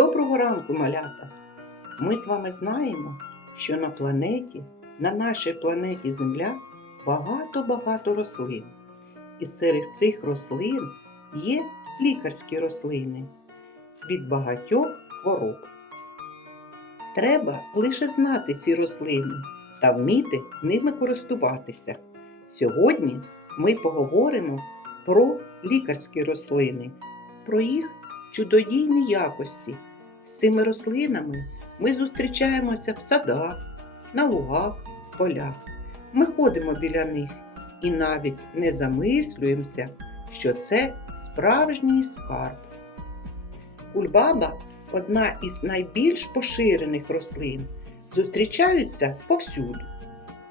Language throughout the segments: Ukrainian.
Доброго ранку, малята! Ми з вами знаємо, що на планеті, на нашій планеті Земля багато-багато рослин. І серед цих рослин є лікарські рослини від багатьох хвороб. Треба лише знати ці рослини та вміти ними користуватися. Сьогодні ми поговоримо про лікарські рослини, про їх чудодійні якості. З цими рослинами ми зустрічаємося в садах, на лугах, в полях. Ми ходимо біля них і навіть не замислюємося, що це справжній скарб. Кульбаба одна із найбільш поширених рослин, зустрічаються повсюду.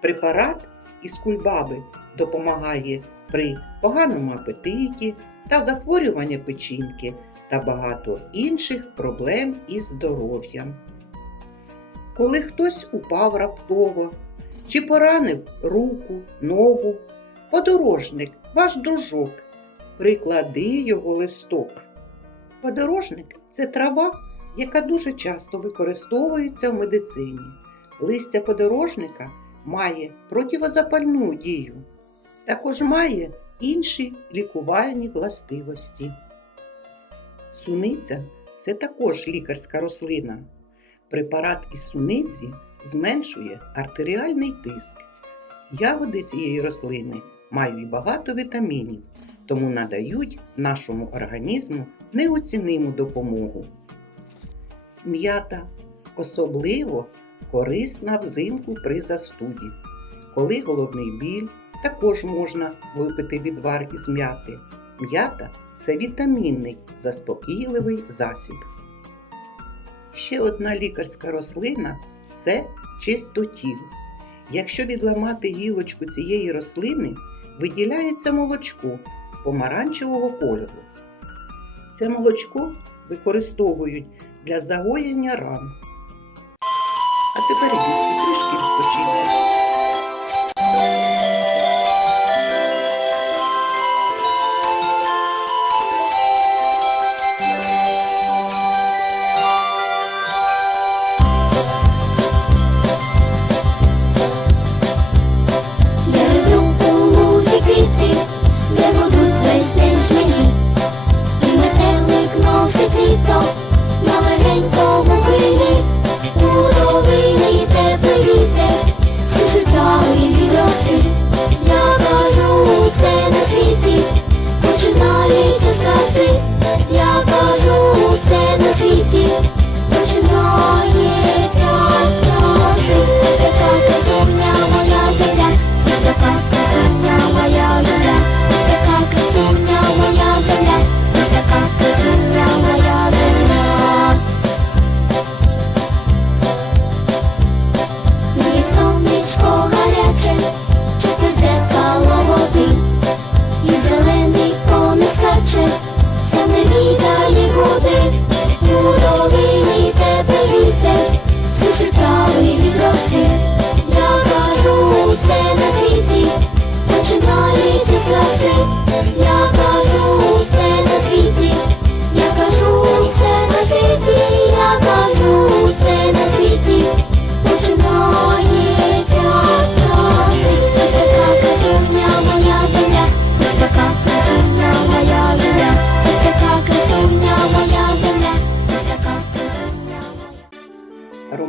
Препарат із кульбаби допомагає при поганому апетиті та захворюванні печінки та багато інших проблем із здоров'ям. Коли хтось упав раптово чи поранив руку, ногу, подорожник, ваш дружок, приклади його листок. Подорожник це трава, яка дуже часто використовується в медицині. Листя подорожника має противозапальну дію, також має інші лікувальні властивості. Суниця це також лікарська рослина. Препарат із суниці зменшує артеріальний тиск. Ягоди цієї рослини мають багато вітамінів, тому надають нашому організму неоціниму допомогу. М'ята особливо корисна взимку при застуді. Коли головний біль, також можна випити відвар із м'яти. М'ята це вітамінний заспокійливий засіб. Ще одна лікарська рослина це чистотіл. Якщо відламати гілочку цієї рослини, виділяється молочко помаранчевого кольору. Це молочко використовують для загоєння ран. А тепер трішки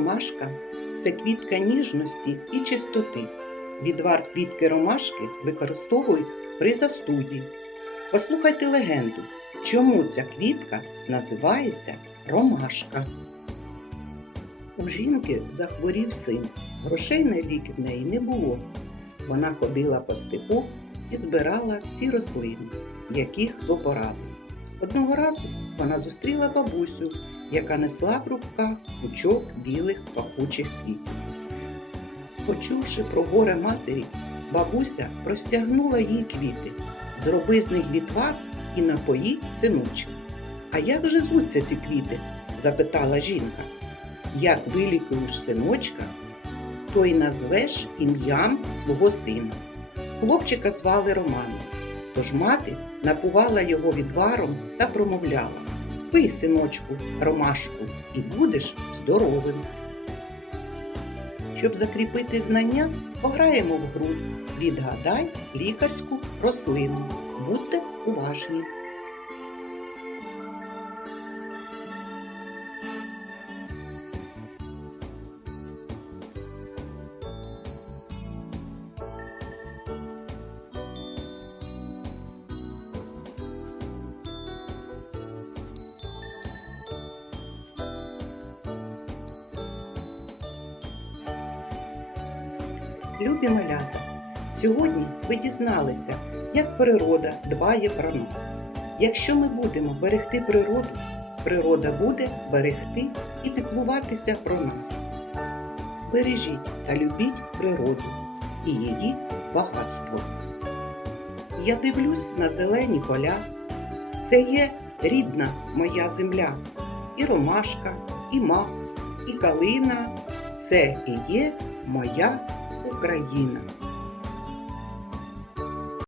Ромашка це квітка ніжності і чистоти. Відвар квітки ромашки використовують при застуді. Послухайте легенду, чому ця квітка називається ромашка. У жінки захворів син. Грошей на ліки в неї не було. Вона ходила по степу і збирала всі рослини, які хто порадив. Одного разу вона зустріла бабусю, яка несла в руках пучок білих пахучих квітів. Почувши про горе матері, бабуся простягнула їй квіти, зроби з них відвар і напої синочка. А як же звуться ці квіти? запитала жінка. Як вилікуєш синочка, то й назвеш ім'ям свого сина. Хлопчика звали Романом, тож мати напувала його відваром та промовляла Пий, синочку, ромашку, і будеш здоровим. Щоб закріпити знання, пограємо в гру Відгадай лікарську рослину. Будьте уважні. Любі малята, сьогодні ви дізналися, як природа дбає про нас. Якщо ми будемо берегти природу, природа буде берегти і піклуватися про нас. Бережіть та любіть природу і її багатство. Я дивлюсь на зелені поля. Це є рідна моя земля. І ромашка, і мак, і калина. Це і є моя Україна.